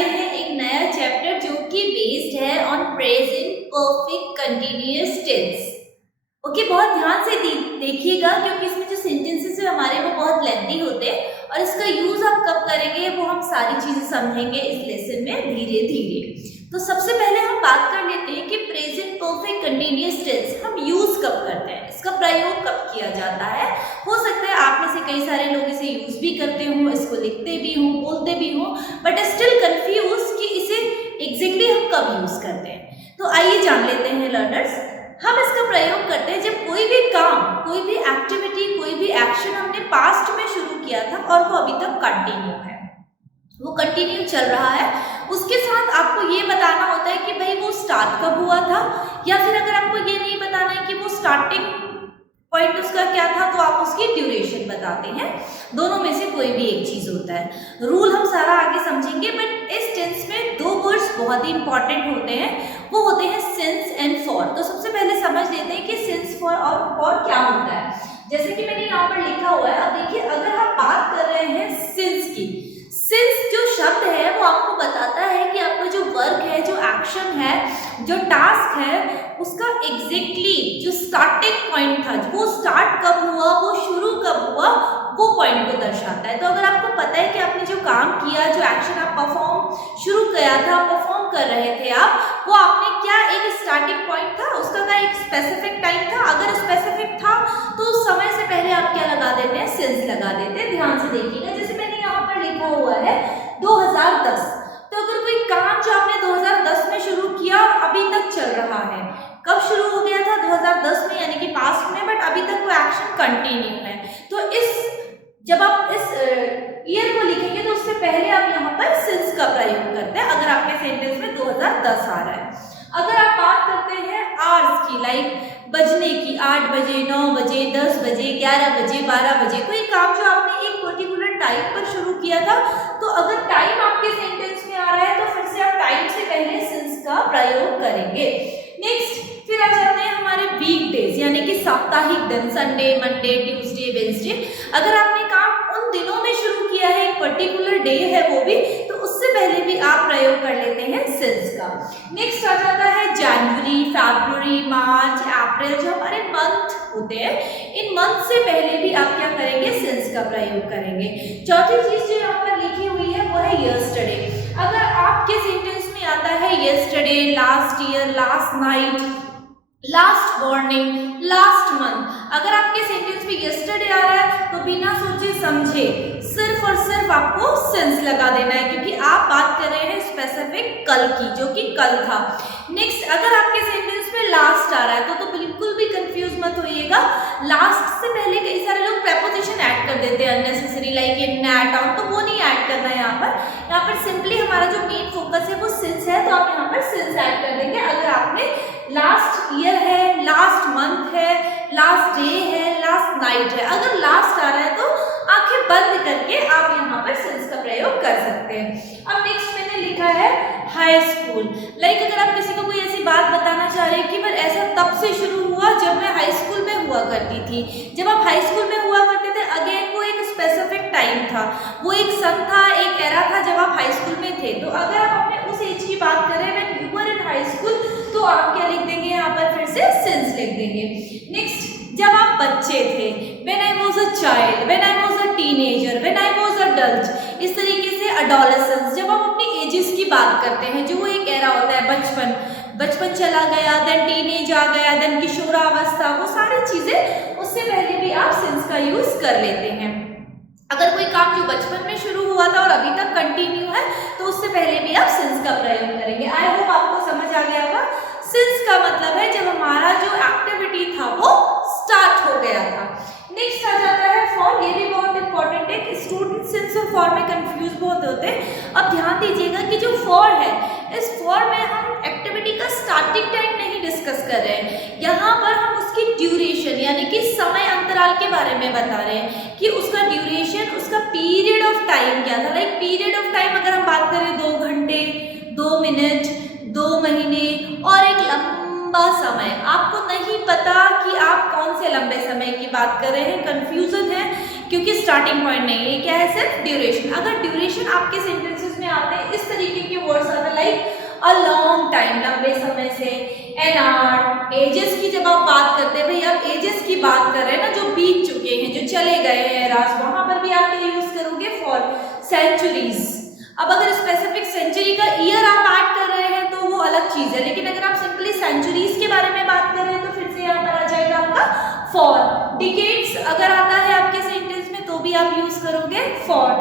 रहे हैं एक नया चैप्टर जो कि बेस्ड है on present perfect continuous tense. Okay, बहुत ध्यान से देखिएगा क्योंकि इसमें जो सेंटेंसेस है हमारे वो बहुत लेंथी होते हैं और इसका यूज आप कब करेंगे वो हम सारी चीजें समझेंगे इस लेसन में धीरे धीरे। तो सबसे पहले हम बात कर लेते हैं कि प्रेजेंट परफेक्ट कंटिन्यूअस टेंस हम यूज कब करते हैं, इसका प्रयोग कब किया जाता है। हो सकता है आप में से कई सारे लोग इसे यूज भी करते हो, इसको लिखते भी हो, बोलते भी हो, बट स्टिल कंफ्यूज कि इसे एग्जैक्टली हम कब यूज करते हैं। तो आइए जान लेते हैं लर्नर्स, हम इसका प्रयोग करते हैं जब कोई भी काम, कोई भी एक्टिविटी, कोई भी एक्शन हमने पास्ट में शुरू किया था और वो अभी तक कंटिन्यू है, वो कंटिन्यू चल रहा है। उसके साथ आपको ये बताना होता है कि भाई वो स्टार्ट कब हुआ था, या फिर अगर आपको ये नहीं बताना है कि वो स्टार्टिंग पॉइंट उसका क्या था तो आप उसकी ड्यूरेशन बताते हैं। दोनों में से कोई भी एक चीज होता है। रूल हम सारा आगे समझेंगे, बट इस टेंस में दो वर्ड्स बहुत ही इंपॉर्टेंट होते हैं, वो होते हैं सिंस एंड फॉर। तो सबसे पहले समझ लेते हैं कि सिंस फॉर और फॉर क्या होता है। जैसे कि मैंने यहाँ पर लिखा हुआ है, अब देखिए अगर हम बात कर रहे हैं सिंस की, सिंस जो शब्द है वो आपको बताता है कि आपका जो वर्क है, जो एक्शन है, जो टास्क है, उसका एग्जैक्टली जो स्टार्टिंग पॉइंट था, वो स्टार्ट कब हुआ, वो शुरू कब हुआ, वो पॉइंट को दर्शाता है। तो अगर आपको पता है कि आपने जो काम किया, जो एक्शन आप परफॉर्म शुरू किया था, परफॉर्म कर रहे थे आप, वो आपने क्या एक स्टार्टिंग पॉइंट था, उसका का एक स्पेसिफिक टाइम था। अगर स्पेसिफिक था तो उस समय से पहले आप क्या लगा देते हैं, सिंस लगा देते हैं। ध्यान से देखिएगा, जैसे मैंने यहाँ पर लिखा हुआ है 2010, तो अगर कोई काम जो आपने 2010 में शुरू किया और अभी तक चल रहा है, कब शुरू हो गया था 2010 में, यानी कि पास्ट में, बट अभी तक वो एक्शन कंटिन्यू है। तो इस जब आप इस ईयर को लिखेंगे तो उससे पहले आप यहाँ पर सिंस का प्रयोग करते हैं अगर आपके सेंटेंस में 2010 आ रहा है। अगर आप बात करते हैं आवर्स की, लाइक बजने की, 8 बजे, 9 बजे, 10 बजे, 11 बजे, 12 बजे, कोई काम जो आपने एक पर्टिकुलर टाइम पर शुरू किया था, तो अगर टाइम आपके सेंटेंस में आ रहा है तो फिर से आप टाइम से पहले सिंस का प्रयोग करेंगे। नेक्स्ट फिर आ जाते हैं हमारे वीक डेज, यानी कि साप्ताहिक दिन, संडे, मंडे, ट्यूसडे, वेडनेसडे। अगर आपने काम उन दिनों में शुरू किया है, एक पर्टिकुलर डे है वो भी, तो उससे पहले भी आप प्रयोग कर लेते हैं सिंस का। नेक्स्ट आ जाता है जनवरी, फरवरी, मार्च, अप्रैल, जो हमारे मंथ होते हैं, इन मंथ से पहले भी आप क्या करेंगे, सिंस का प्रयोग करेंगे। चौथी चीज जो यहाँ पर लिखी हुई है वो है यस्टरडे। अगर आपके सेंटेंस में आता है yesterday, last year, last night, last morning, last month, अगर आपके सेंटेंस में यस्टरडे आ रहा है तो बिना सोचे समझे सिर्फ और सिर्फ आपको सिंस लगा देना है, क्योंकि आप बात कर रहे हैं स्पेसिफिक कल की, जो कि कल था। नेक्स्ट अगर आपके सेंटेंस में लास्ट आ रहा है तो बिल्कुल भी कंफ्यूज मत होइएगा। लास्ट से पहले कई सारे लोग प्रेपोजिशन ऐड कर देते हैं unnecessary, like in, at, on, तो वो नहीं ऐड करना है यहाँ पर। यहाँ पर सिंपली हमारा जो मेन फोकस है वो सिंस है, तो आप यहाँ पर सिंस ऐड कर देंगे। अगर आपने लास्ट ईयर है, लास्ट मंथ है, लास्ट डे है, लास्ट नाइट है, अगर लास्ट आ रहा है तो आंखें बंद करके आप यहाँ पर सिंस का प्रयोग कर सकते हैं। अब नेक्स्ट मैंने लिखा है हाई स्कूल, लाइक अगर आप किसी को कोई ऐसी बात बताना चाह रहे हैं कि पर ऐसा तब से शुरू हुआ जब मैं हाई स्कूल में हुआ करती थी। जब आप हाई स्कूल में हुआ करते थे, अगेन वो एक स्पेसिफिक टाइम था, वो एक सन था, एक एरा था जब आप हाई स्कूल में थे। तो अगर आप अपने उस एज की बात करें when you were in high school, तो आप क्या लिख देंगे यहाँ पर, फिर से सिंस लिख देंगे। नेक्स्ट जब आप बच्चे थे, when I was a child, when I was a teenager, when I was adult, इस तरीके से एडोलेसेंस, जब हम अपनी एजेस की बात करते हैं, जो एक एरा होता है, बचपन चला गया, देन टीनेज आ गया, देन किशोरावस्था, वो सारी चीजें उससे पहले भी आप सिंस का यूज कर लेते हैं। अगर कोई काम जो बचपन में शुरू हुआ था और अभी तक कंटिन्यू है तो उससे पहले भी आप सिंस का प्रयोग करेंगे। आई होप आपको समझ आ गया होगा। सिंस का मतलब है जब हमारा जो एक्टिविटी था वो स्टार्ट हो गया था। नेक्स्ट आ जाता है फॉर, ये भी बहुत इंपॉर्टेंट है कि स्टूडेंट सिंस और फॉर में कंफ्यूज बहुत होते हैं। अब ध्यान दीजिएगा कि जो फॉर है, इस फॉर में हम एक्टिविटी का स्टार्टिंग टाइम नहीं डिस्कस कर रहे हैं, यहाँ पर हम उसकी ड्यूरेशन यानी कि समय अंतराल के बारे में बता रहे हैं कि उसका ड्यूरेशन, उसका पीरियड ऑफ टाइम क्या था। लाइक पीरियड ऑफ टाइम अगर हम बात करें 2 घंटे, 2 मिनट, 2 महीने और एक लंबा समय, आपको नहीं पता कि आप कौन से लंबे समय की बात कर रहे हैं, कंफ्यूजन है क्योंकि स्टार्टिंग पॉइंट नहीं है, क्या है, सिर्फ ड्यूरेशन। अगर ड्यूरेशन आपके सेंटेंसेस में में आते हैं, इस तरीके के वर्ड्स आते हैं, लाइक अ लॉन्ग टाइम, लंबे समय से, एन आवर, एजेस की जब आप बात करते हैं, भाई आप एजेस की बात कर रहे हैं ना, जो बीत चुके हैं, जो चले गए हैं राज, वहां पर भी आप क्या यूज करोगे, फॉर सेंचुरीज। अब अगर स्पेसिफिक सेंचुरी का ईयर आप ऐड कर रहे हैं तो वो अलग चीज है, लेकिन अगर आप सिंपली सेंचुरीज के बारे में बात कर रहे हैं तो फिर से यहाँ पर आ जाएगा आपका फॉर। डिकेड्स अगर आता है आपके सेंटेंस में तो भी आप यूज करोगे फॉर।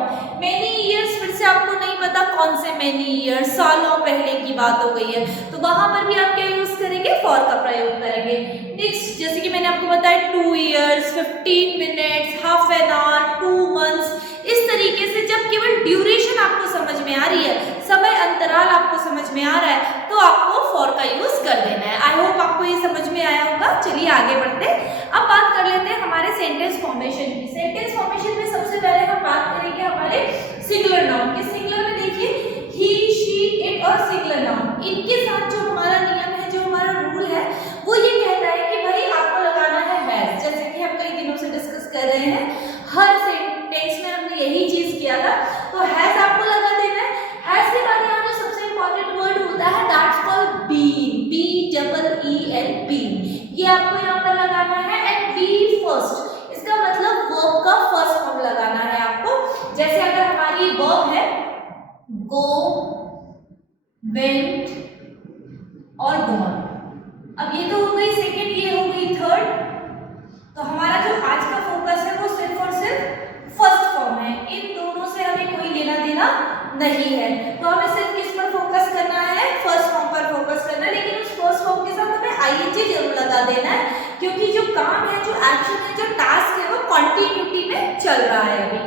मेनी ईयर्स, फिर से आपको नहीं पता कौन से मेनी ईयर्स, सालों पहले की बात हो गई है, तो वहां पर भी आप क्या यूज करेंगे, फॉर का प्रयोग करेंगे। नेक्स्ट, जैसे कि मैंने आपको बताया 2 years, 15 minutes, half an hour, 2 months, इस तरीके से जब केवल ड्यूरेशन आपको समझ में आ रही है, समय अंतराल आपको समझ में आ रहा है, तो आपको फॉर का यूज कर देना है। आई होप आपको ये समझ में आया होगा। चलिए आगे बढ़ते हैं। अब बात कर लेते हैं हमारे सेंटेंस फॉर्मेशन की। सेंटेंस फॉर्मेशन में सबसे पहले हम बात करेंगे हमारे सिंगुलर नाउन की। सिंगुलर में देखिए ही, शी, इट और सिंगुलर नाउन, इनके साथ जो हमारा नियम है, जो हमारा रूल है, वो ये कहता है कि भाई आपको लगाना है हैज। जैसे कि हम कई दिनों से डिस्कस कर रहे हैं, हर सेंटेंस में हमने यही चीज किया था, तो हैज आपको लगा देना है। हैज के बाद यहाँ जो सबसे इंपॉर्टेंट वर्ड होता है, that's called been, b double e n, been, ये आपको यहाँ पर लगाना है। एंड बी फर्स्ट, इसका मतलब वर्ब का फर्स्ट फॉर्म लगाना है आपको। जैसे अगर हमारी वर्ब है गो, वेंट और गॉन, अब ये तो हो गई सेकेंड, ये हो गई थर्ड, तो हमारा जो आज का फोकस है वो सिर्फ और सिर्फ फर्स्ट फॉर्म है। इन दोनों से हमें कोई लेना देना नहीं है, तो हमें सिर्फ किस पर फोकस करना है, फर्स्ट फॉर्म पर फोकस करना है। लेकिन उस फर्स्ट फॉर्म के साथ हमें आईएनजी जरूर लगा देना है, क्योंकि जो काम है, जो एक्शन है, जो टास्क है, वो कंटिन्यूटी में चल रहा है अभी।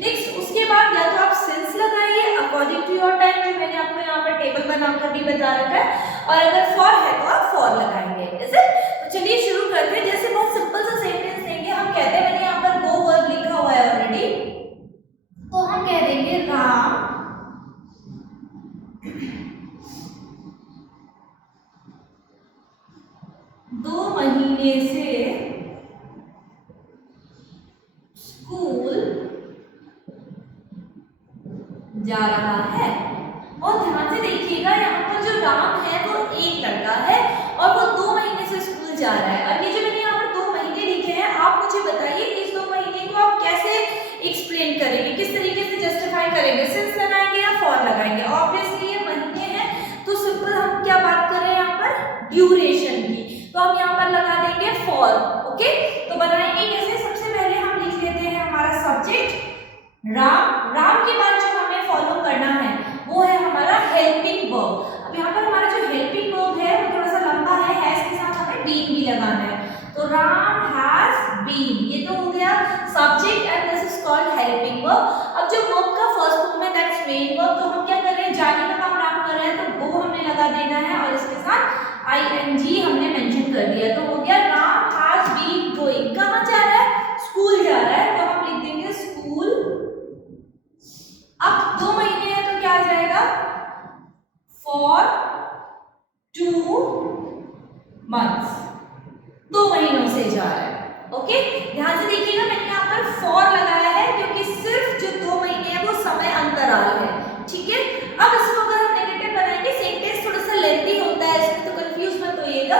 नेक्स्ट, उसके बाद या तो आप सिंस लगाइए अकॉर्डिंग टू योर टाइम, जो मैंने आपको यहाँ पर टेबल बनाकर भी बता रखा है, और अगर फॉर है तो आप फॉर लगाएंगे। ऐसे तो चलिए शुरू करते हैं। जैसे बहुत सिंपल सा सेंटेंस देंगे, हम कहते हैं, मैंने यहाँ पर गो वर्ब लिखा हुआ है ऑलरेडी, तो हम कह देंगे राम 2 महीने से स्कूल जा रहा है। और ध्यान से देखिएगा, यहाँ पर जो राम है वो एक लड़का है और वो 2 महीने से स्कूल जा रहा है। अब ये जो मैंने यहाँ पर 2 महीने लिखे हैं, आप मुझे बताइए इस 2 महीने को आप कैसे एक्सप्लेन करेंगे, किस तरीके से जस्टिफाई करेंगे, सिंस लगाएंगे या फॉर लगाएंगे। ऑब्वियसली ये महीने हैं, तो सिंपल हम क्या बात कर रहे हैं यहाँ पर, ड्यूरेशन की, तो हम यहाँ पर लगा देंगे फॉर। ओके, तो बनाएंगे कैसे, सबसे पहले हम लिख लेते हैं हमारा सब्जेक्ट राम। राम के बाद जो हमें फॉलो करना है वो है हमारा हेल्पिंग वर्ब। अब यहाँ पर हमारा जो हेल्पिंग वर्ब है वो थोड़ा सा लंबा है, हैज के साथ हमें बीन भी लगाना है, तो राम हैज बीन, ये तो हो गया subject and this is called helping verb. अब जो वर्ब का फर्स्ट फॉर्म है दैट्स मेन वर्ब, तो हम क्या कर रहे हैं, जाने का काम राम कर रहे हैं, तो वो हमने लगा देना है और इसके साथ आईएनजी हमने मेंशन कर दिया, तो हो गया राम हैज बीन गोइंग। कहाँ जा रहा है, स्कूल जा रहा है, तो हम लिख देंगे स्कूल। अब 2 महीने हैं तो क्या आ जाएगा, फॉर 2 मंथ्स, 2 महीनों से जा रहा है। ओके, ध्यान से देखिएगा, मैंने यहाँ पर फॉर लगाया है क्योंकि सिर्फ जो 2 महीने है वो समय अंतराल है। ठीक है, अब इसको अगर हम नेगेटिव बनाएंगे, सेंटेंस थोड़ा सा लेंथी होता है, इसमें तो कंफ्यूज मत होइएगा।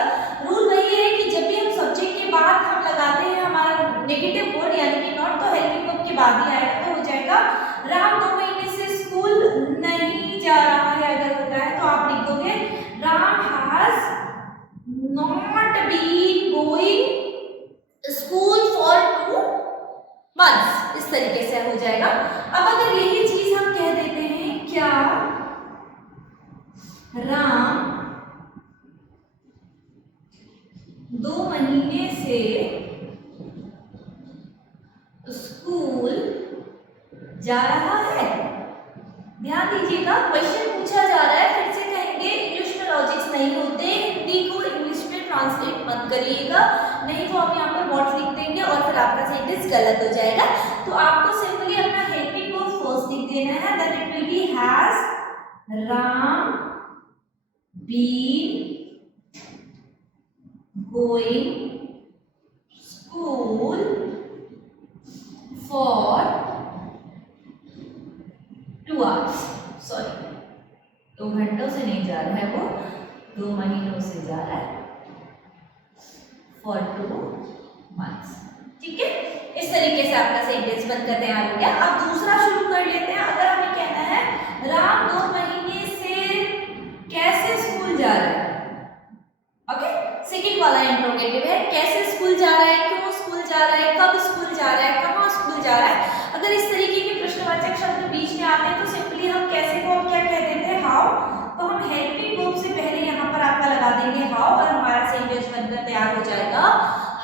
रूल वही है कि जब भी हम सब्जेक्ट के बाद हम लगाते हैं हमारा नेगेटिव वर्ड, यानी कि नॉट, तो हेल्पिंग वर्ब के बाद ही आएगा, तो हो जाएगा राम 2 महीने से स्कूल नहीं जा रहा है। अगर होता है तो आप लिख दोगे Ram has not been going school for 2 months, इस तरीके से हो जाएगा। अब अगर यही चीज हम कह देते हैं, क्या राम 2 महीने से स्कूल जा रहा है। ध्यान दीजिएगा, क्वेश्चन पूछा जा रहा है, फिर से कहेंगे इंग्लिश में लॉजिक्स नहीं होते, हिंदी को इंग्लिश में ट्रांसलेट मत करिएगा, नहीं तो आप यहाँ पर व्हाट लिख देंगे और फिर आपका सेंटेंस गलत हो जाएगा। तो आपको सिंपली अपना हेल्पिंग वर्ब फर्स्ट लिख देना है, that it will be has Ram been going school for 2 hours, sorry, जा रहा है, वो 2 महीनों से जा रहा है, for 2 months। ठीक है, इस तरीके से आपका सेंटेंस बनकर तैयार हो गया। अब दूसरा शुरू कर लेते हैं। अगर हमें कहना है राम 2 महीने से कैसे स्कूल जा रहा है, ओके, सेकंड वाला इंट्रोगेटिव है, कैसे स्कूल जा रहा है, क्यों स्कूल जा रहा है, कब स्कूल जा रहा है, कहाँ स्कूल जा रहा है। अगर इस तरीके के प्रश्नवाचक शब्द बीच में आते हैं तो सिंपली हम कैसे को क्या कह देते हैं, हाउ। तो हम हेल्पिंग वर्ब से पहले यहाँ पर आपका लगा देंगे हाउ और हमारा सेंटेंस बनकर तैयार हो जाएगा।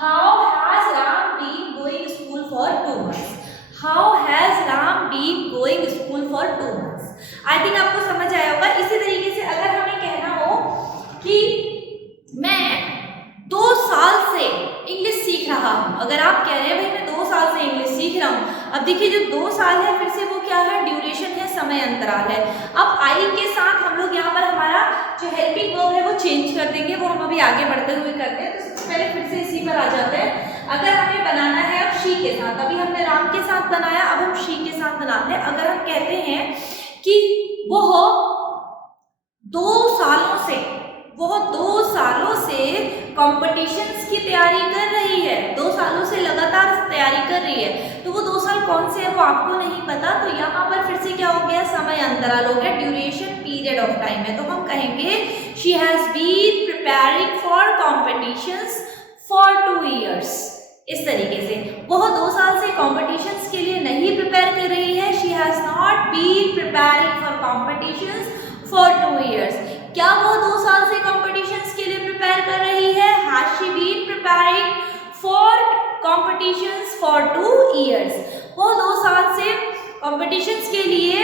How has Ram been going school for 2 months। How has Ram been going school for 2 months। I think आपको समझ आया होगा। इसी तरीके से अगर हमें कहना हो कि मैं 2 साल से इंग्लिश सीख रहा हूँ, अगर आप कह रहे हैं भाई मैं 2 साल से इंग्लिश सीख रहा हूँ, अब देखिए जो 2 साल है फिर से वो क्या है, ड्यूरेशन है, समय अंतराल है। अब आई के साथ हम लोग यहाँ पर हमारा जो हेल्पिंग वर्ब है वो चेंज कर देंगे, वो हम अभी आगे बढ़ते हुए करते हैं। तो सबसे पहले फिर से इसी पर आ जाते हैं। अगर हमें बनाना है अब शी के साथ, अभी हमने राम के साथ बनाया, अब हम शी के साथ बनाते हैं। अगर हम कहते हैं कि वह 2 सालों से कॉम्पिटिशन्स की तैयारी कर रही है, 2 सालों से लगातार तैयारी कर रही है, तो वो 2 साल कौन से है वो आपको नहीं पता। तो यहाँ पर फिर से क्या हो गया, समय अंतराल हो गया, ड्यूरेशन पीरियड ऑफ टाइम है। तो हम कहेंगे she has been preparing for competitions for 2 years। इस तरीके से वह 2 साल से कॉम्पिटिशन्स के लिए नहीं प्रिपेयर कर रही है। She has not been preparing for competitions for 2 years। क्या वो 2 साल से कॉम्पिटिशन्स के लिए प्रिपेयर कर रही है, has she been preparing for competitions for 2 years। वो 2 साल से कॉम्पिटिशन्स के लिए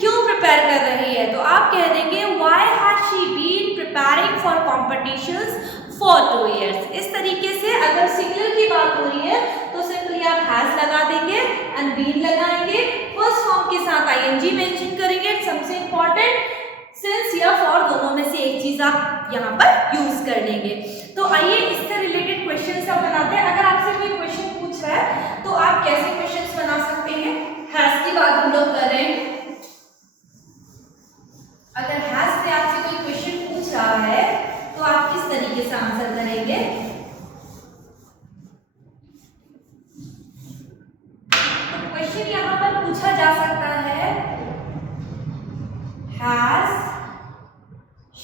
क्यों प्रिपेयर कर रही है, तो आप कह देंगे why has she been preparing for competitions for 2 years। इस तरीके से अगर सिंगुलर की बात हो रही है तो सिंपली आप हैज लगा देंगे एंड बीन लगाएंगे, फर्स्ट फॉर्म के साथ आईएनजी मेंशन करेंगे, सबसे इंपॉर्टेंट सिंस या फॉर दोनों में से एक चीज आप यहाँ पर यूज कर लेंगे। तो आइए इससे रिलेटेड क्वेश्चन सब बनाते हैं। अगर आपसे कोई क्वेश्चन पूछ रहा है तो आप कैसे क्वेश्चंस बना सकते हैं, हैज की बात हम लोग कर रहे हैं। अगर हैज से आपसे कोई क्वेश्चन पूछ रहा है तो आप किस तरीके से आंसर करेंगे। तो क्वेश्चन यहाँ पर पूछा जा सकता है, has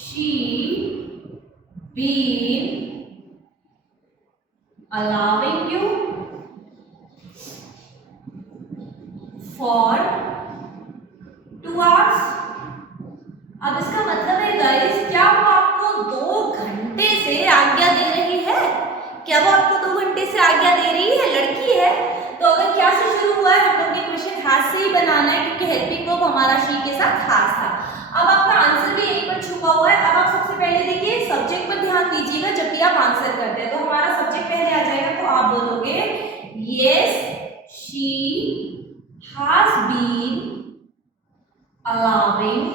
she been allowing you for 2 hours। अब इसका मतलब है गाइस, क्या वो आपको 2 घंटे से आज्ञा दे रही है, क्या वो आपको 2 घंटे से आज्ञा दे रही है, लड़की है। तो अगर क्या से शुरू हुआ है, हम लोग ने क्वेश्चन हैज से ही बनाना है क्योंकि हेल्पिंग वर्ब हमारा शी के साथ हैज था। अब आपका आंसर भी यहीं पर छुपा हुआ है। अब आप सबसे पहले देखिए सब्जेक्ट पर ध्यान दीजिएगा जब भी आप आंसर करते हैं, तो हमारा सब्जेक्ट पहले आ जाएगा। तो आप बोलोगे yes she has been allowing.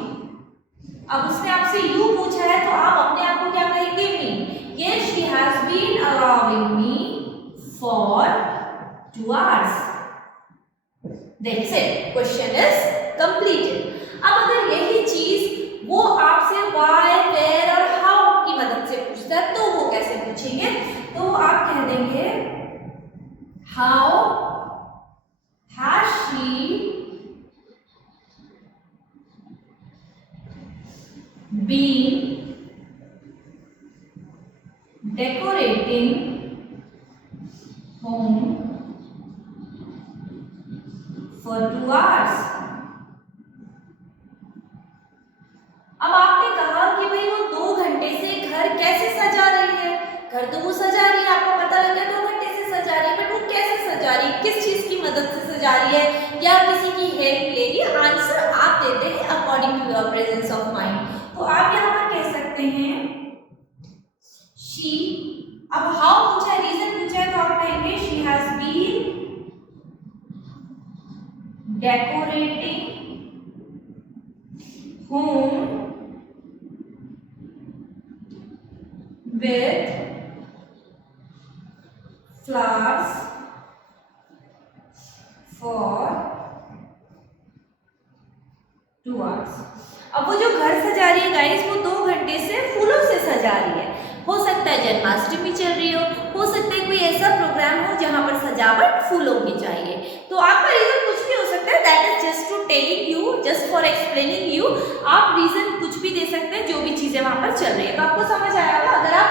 अब उसने आपसे यू पूछा है तो आप अपने आप को क्या कहेंगे, me. Yes she has been allowing me for 2 hours। That's it, question is completed। अब अगर यही चीज वो आपसे why, where और how की मदद से पूछता है तो वो कैसे पूछेंगे, तो आप कह देंगे how has she been decorating home for 2 hours। अब आपने कहा कि भाई वो 2 घंटे से घर कैसे सजा रही है, घर तो वो सजा रही है, आपको पता लग गया 2 घंटे से सजा रही है, बट वो कैसे सजा रही है, किस चीज की मदद से सजा रही है, या किसी की हेल्प ले रही है। आंसर आप देते हैं according to your presence of mind. तो आप यहाँ पर कह सकते हैं शी। अब हाउ पूछा है, रीजन पूछा है, तो आप कहेंगे she has been decorating home with flowers for 2 hours। अब वो वो जो घर सजा रही है गाइस वो 2 घंटे से फूलों से सजा रही है। हो सकता है जन्माष्टमी चल रही हो सकता है कोई ऐसा प्रोग्राम हो जहाँ पर सजावट फूलों की चाहिए। तो आपका रीजन कुछ भी हो सकता है, that is just to telling you, just for explaining you. आप रीजन कुछ भी दे सकते हैं, जो भी चीजें वहां पर चल रही है। तो आपको समझ आया होगा। अगर आप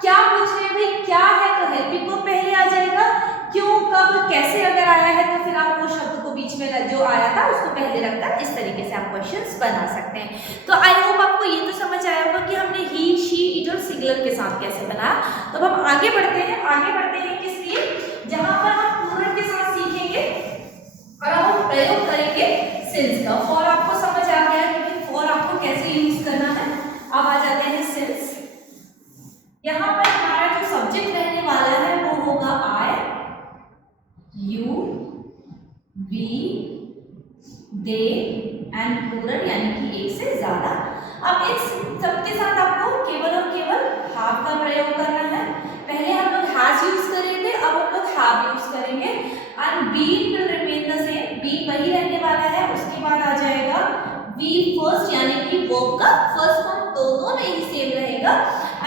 क्या पूछ रहे हैं भाई क्या है, तो हेल्पिंग वर्ब पहले आ जाएगा, क्यों कब कैसे अगर आया है तो फिर आप वो शब्द को बीच में जो आया था उसको पहले रखकर इस तरीके से आप क्वेश्चंस बना सकते हैं। तो आई होप आपको ये तो समझ आया होगा कि हमने ही, शी, इट और सिंगुलर के साथ कैसे बनाया। तो अब हम आगे बढ़ते हैं किस लिए, जहां पर हम प्लूरल के साथ सीखेंगे और अब हम प्रयोग करेंगे सिंस का। फॉर आपको समझ आ गया है कि फॉर आपको कैसे यूज करना है। अब आ जाते हैं सिंस। यहाँ पर हमारा जो सब्जेक्ट रहने वाला है वो होगा I, you, we, they and plural यानी कि एक से ज्यादा। अब इस सबके साथ आपको केवल और केवल हैव का प्रयोग करना है। पहले हम लोग हैज यूज कर रहे थे, अब हम लोग हैव यूज करेंगे। And been will remain the same, been वही रहने वाला है। उसके बाद आ जाएगा वी फर्स्ट यानी कि वर्ब का फर्स्ट फॉर्म दोनों में ही सेम रहेगा।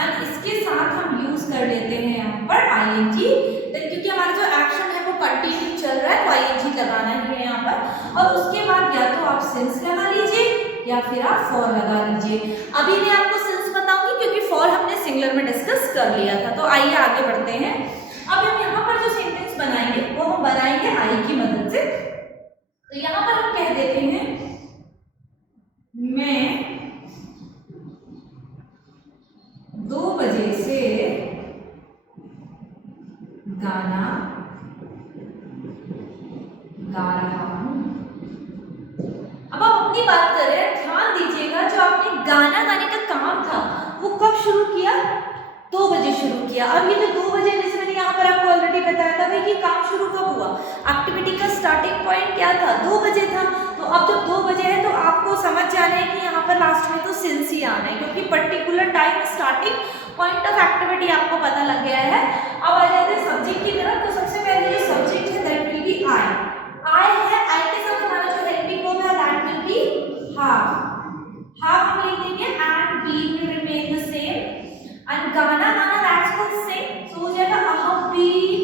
एंड इसके साथ हम यूज कर लेते हैं यहाँ पर आईएनजी, क्योंकि हमारा जो एक्शन है वो कंटिन्यू चल रहा है तो आईएनजी लगाना ही है यहाँ पर। और उसके बाद या तो आप सिंस लगा लीजिए या फिर आप फॉर लगा लीजिए। अभी मैं आपको सिंस बताऊंगी क्योंकि फॉर हमने सिंगुलर में डिस्कस कर लिया था। तो आइए आगे बढ़ते हैं। अब हम यहाँ पर जो सेंटेंस बनाएंगे वो हम बनाएंगे आई की मदद से। तो यहाँ पर हम कह देते हैं मैं 2 बजे से गाना गा रहा हूं। अब आप अपनी बात कर रहे हैं, ध्यान दीजिएगा जो आपने गाना गाने का काम था वो कब शुरू किया, 2 बजे शुरू किया। अब ये जो 2 बजे, जैसे मैंने यहाँ पर आपको ऑलरेडी बताया था भाई कि काम शुरू कब हुआ, एक्टिविटी का स्टार्टिंग पॉइंट क्या था, 2 बजे था। तो अब जब 2 बजे है तो आपको समझ जाना है कि यहाँ पर लास्ट में तो सिंस ही आना है, क्योंकि particular time starting point of activity आपको पता लग गया है। अब आ जाते हैं सब्जेक्ट की तरफ। तो सबसे पहले जो सब्जेक्ट है that will be I. I है, आई के साथ हमारा जो हेल्पिंग वर्ब है that will be have. Have हम लिख देंगे and been will remain the same. And गाना दैट्स कॉल्ड सिंग, सो हो जाएगा आई हैव बीन।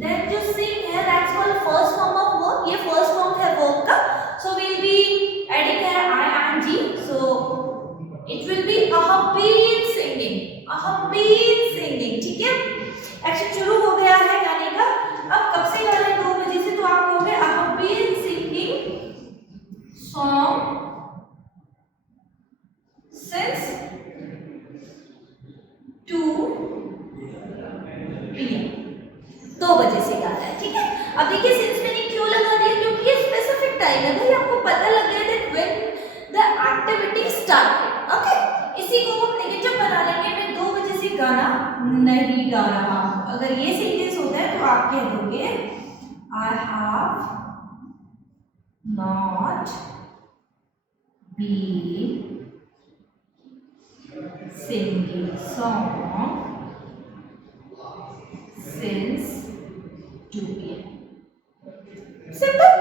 देन जो सिंग है that's called first form of verb, ये फर्स्ट फॉर्म है वर्ब का। सो विल बी एडिंग है I and G, so it will be I have been singing, I have been singing. ठीक है, action शुरू हो गया है गाने का। अब कब से गा रहे हैं, 2 बजे से। तो आप कहोगे I have been singing song since 2 PM, 2 बजे से गा रहा है। ठीक है, अब देखिए सिंस मैंने क्यों लगा दिया, क्योंकि ये स्पेसिफिक टाइम है भाई, आपको पता लग गया that when the activity started. Okay, इसी को हम नेगेटिव बना लेंगे, मैं 2 बजे से गाना नहीं गा रहा हूं। अगर ये सेंटेंस होता है तो आप कह दोगे I have not been singing song since 2 PM। Simple,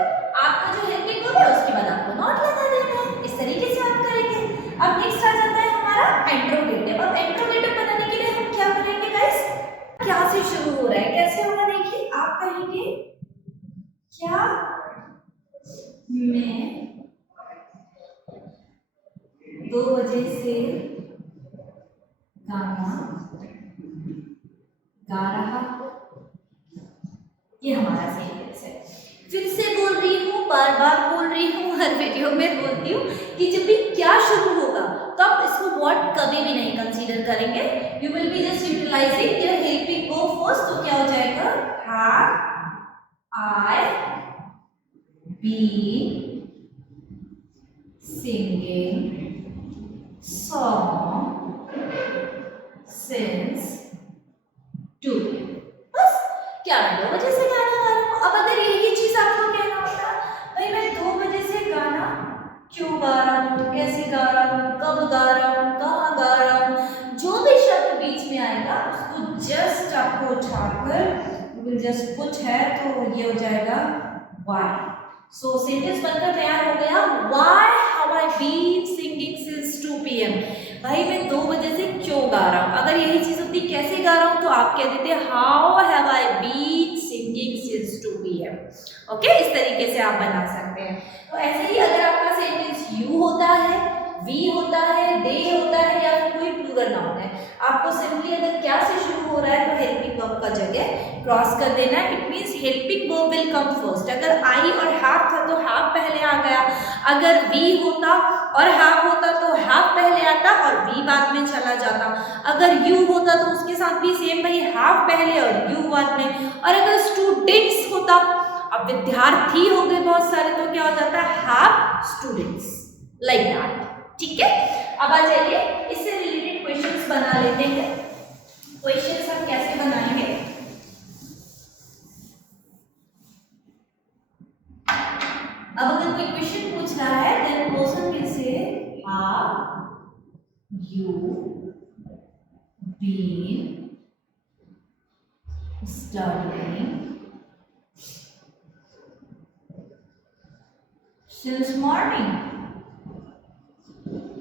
आपका जो हेल्पिंग वर्ब है उसके बाद आपको नॉट लगा देना है। इस तरीके से आप करेंगे। अब नेक्स्ट आ जाता है हमारा इंट्रोगेटिव। अब इंट्रोगेटिव बनाने के लिए हम क्या करेंगे गाइस, क्या से शुरू हो रहा है, कैसे होगा देखिए। आप कहेंगे क्या मैं 2 बजे से गाना गा रहा हूं। ये हमारा सेंटेंस है। फिर से बोल रही हूँ, बार बार बोल रही हूँ, हर वीडियो में बोलती हूँ कि जब भी क्या शुरू होगा तो आप इसको व्हाट कभी भी नहीं कंसीडर करेंगे। You will be just utilizing your helping verb first. तो क्या हो जाएगा, have I been singing song since 2 PM। बस, क्या मैं 2 बजे से गाना गा रहा हूँ। अब अगर यही चीज आपको कहना होता भाई मैं 2 बजे से गाना क्यों गा रहा हूँ, कैसे गा रहा हूँ, कब गा रहा हूँ, कहाँ गा रहा हूँ, जो भी शब्द बीच में आएगा उसको जस्ट आपको उठाकर जस्ट कुछ है तो ये हो जाएगा वाई। सो सेंटेंस बनकर तैयार हो गया, why have I been singing since 2 PM। भाई मैं 2 बजे से क्यों गा रहा हूँ। अगर यही चीज होती कैसे गा रहा हूँ तो आप कह देते how have I been singing since 2 PM। Okay, इस तरीके से आप बना सकते हैं। तो ऐसे ही अगर आपका सेंटेंस यू होता है, वी होता है, दे होता है या फिर कोई प्लूरल नाउन है, आपको सिंपली अगर क्या से शुरू हो रहा है तो हेल्पिंग वर्ब का जगह क्रॉस कर देना है। It means helping verb will come first. अगर आई और हैव था तो हैव पहले आ गया, अगर वी होता और हैव होता तो हैव पहले आता और वी बाद में चला जाता। अगर यू होता तो उसके साथ भी सेम भाई, हैव पहले और यू बाद में। और अगर स्टूडेंट्स होता, अब विद्यार्थी हो गए बहुत सारे, तो क्या हो जाता है हैव स्टूडेंट्स, लाइक दैट। ठीक है, अब आ जाइए इससे रिलेटेड क्वेश्चंस बना लेते हैं। क्वेश्चंस हम कैसे बनाएंगे, अब अगर कोई क्वेश्चन पूछ रहा है then person will say have you been studying since morning.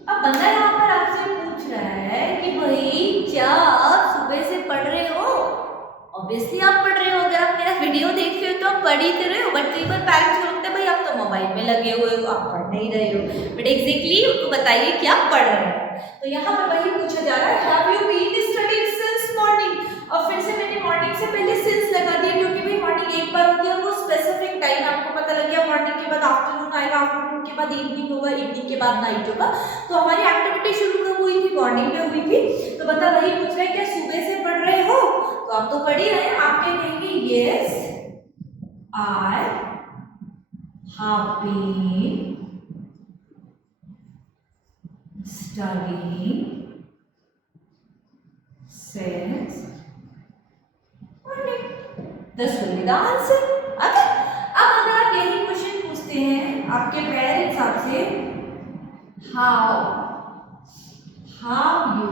अब बंदा यहाँ पर आपसे पूछ रहा है कि भाई क्या आप सुबह से पढ़ रहे हो। ऑब्वियसली आप पढ़ रहे हो, अगर आप मेरा वीडियो देख रहे हो तो आप पढ़ ही तो रहे हो। बट कई बार पेरेंट्स को लगता है भाई आप तो मोबाइल में लगे हुए हो, आप पढ़ नहीं रहे हो। बट एग्जैक्टली उनको बताइए कि आप पढ़ रहे हो। तो यहाँ पर वही पूछा जा रहा है, have you been studying since morning. और फिर से मैंने मॉर्निंग से पहले सिंस लगा दिया क्योंकि भाई मॉर्निंग एक बार होती है और वो स्पेसिफिक टाइम आपको पता लग गया। मॉर्निंग के बाद आफ्टरनून आएगा, आफ्टरनून के बाद इवनिंग होगा, इवनिंग के बाद नाइट होगा। तो हमारी एक्टिविटी शुरू कब हुई थी, मॉर्निंग में हुई थी। तो बता वही पूछ रहा है क्या सुबह से पढ़ रहे हो, तो आप तो पढ़ ही रहे हैं। आप क्या कहेंगे, yes I have been studying since morning. This will be the answer. Okay, अब अगर आप यही क्वेश्चन पूछते हैं आपके पैर हिसाब से, how you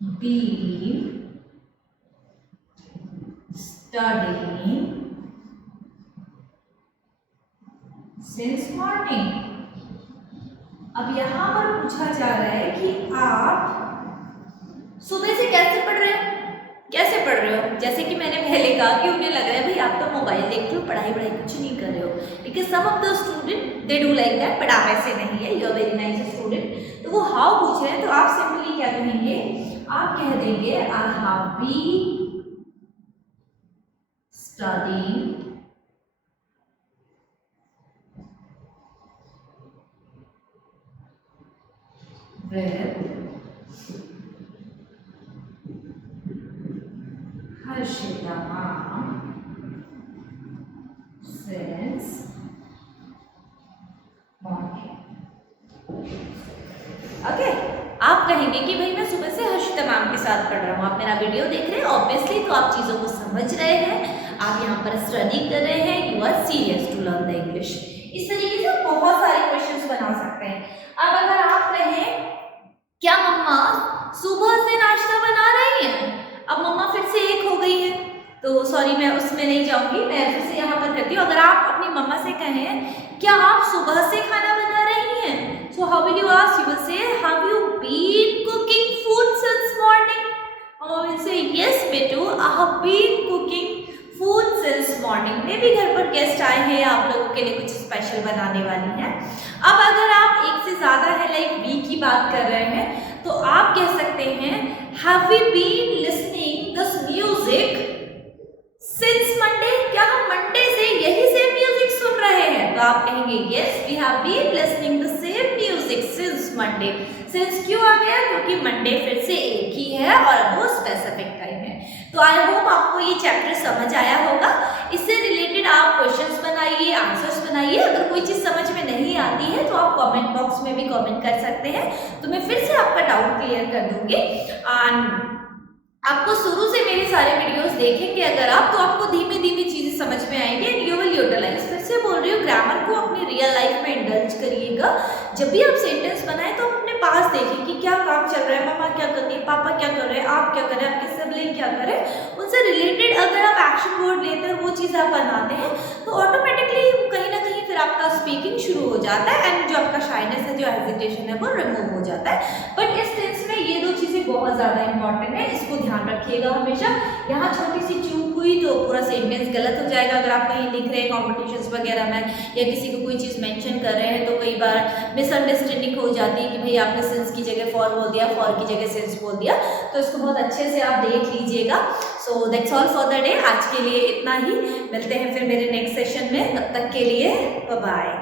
been studying since morning. अब यहां पर पूछा जा रहा है कि आप सुबह से कैसे पढ़ रहे हो, कैसे पढ़ रहे हो। जैसे कि मैंने पहले कहा कि उन्हें लग रहा है भाई आप तो मोबाइल देखते हो, पढ़ाई कुछ नहीं कर रहे हो। Because some of the student they do like that, but आप ऐसे नहीं है, you are very nice student. तो वो हाउ पूछ रहे हैं, तो आप सिंपली क्या कहेंगे, आप कह देंगे I have been studying with Harshita ma'am since morning। Okay, आप कहेंगे कि भाई मैं सुबह से हर्षिता मैम के साथ पढ़ रहा हूँ। आप मेरा वीडियो देख रहे हैं ऑब्वियसली, तो आप चीज़ों को समझ रहे हैं, आप यहाँ पर स्टडी कर रहे हैं, you are serious to learn the English. इस तरीके से बहुत सारे क्वेश्चंस बना सकते हैं। अब अगर आप कहें क्या मम्मा सुबह से नाश्ता बना रही हैं, अब मम्मा फिर से एक हो गई है, तो सॉरी मैं उसमें नहीं जाऊंगी, मैं फिर से यहाँ पर करती हूँ। अगर आप अपनी मम्मा से कहें क्या आप सुबह से खाना बना रही हैं, so how will you ask, you will say have you been cooking food since morning. मम्मा विल से यस बेटू I have been cooking food since morning. मे भी घर पर गेस्ट आए हैं, आप लोगों के लिए कुछ स्पेशल बनाने वाली हैं। अब अगर आप एक से ज्यादा है लाइक वी की बात कर रहे हैं, तो आप कह सकते हैं have we been listening this music since Monday. क्या हम मंडे से यही सेम म्यूजिक सुन रहे हैं, तो आप कहेंगे yes we have been listening the same music since Monday. Since क्यों आ गया, क्योंकि मंडे फिर से एक ही है और वो स्पेसिफिक टाइम है। तो आई होप आपको ये चैप्टर समझ आया होगा। इससे रिलेटेड आप क्वेश्चंस बनाइए, आंसर्स बनाइए। अगर कोई चीज़ समझ में नहीं आती है तो आप कमेंट बॉक्स में भी कमेंट कर सकते हैं, तो मैं फिर से आपका डाउट क्लियर कर दूंगी। एंड आपको शुरू से मेरे सारे वीडियोस देखेंगे अगर आप, तो आपको धीमे धीमे चीज़ें समझ में आएंगे एंड यू विल यूटिलाइज। फिर से बोल रही हूँ, ग्रामर को अपनी रियल लाइफ में इंडल्ज करिएगा। जब भी आप सेंटेंस बनाएं तो अपने पास देखें कि क्या काम चल रहा है, मम्मा क्या करती है, पापा क्या कर रहे हैं, आप क्या कर रहे हैं, आपके सिबलिंग क्या कर रहे हैं, उनसे रिलेटेड अगर आप एक्शन वर्ड लेते हैं वो चीज़ आप बनाते हैं तो ऑटोमेटिकली स्पीकिंग शुरू हो जाता है एंड जो आपका शाइनेस है, जो हेजिटेशन है, वो रिमूव हो जाता है। बट इस टेंस में ये 2 चीज़ें बहुत ज़्यादा इंपॉर्टेंट है, इसको ध्यान रखिएगा हमेशा। यहाँ छोटी सी चूक हुई तो पूरा सेंटेंस गलत हो जाएगा। अगर आप कहीं लिख रहे हैं कॉम्पिटिशन्स वगैरह में या किसी को कोई चीज़ मेंशन कर रहे हैं तो कई बार मिसअंडरस्टैंडिंग हो जाती है कि भाई आपने सिंस की जगह फॉर बोल दिया, फॉर की जगह सिंस बोल दिया। तो इसको बहुत अच्छे से आप देख लीजिएगा। So that's all for the day. आज के लिए इतना ही, मिलते हैं फिर मेरे नेक्स्ट सेशन में। तब तक के लिए बाय बाय।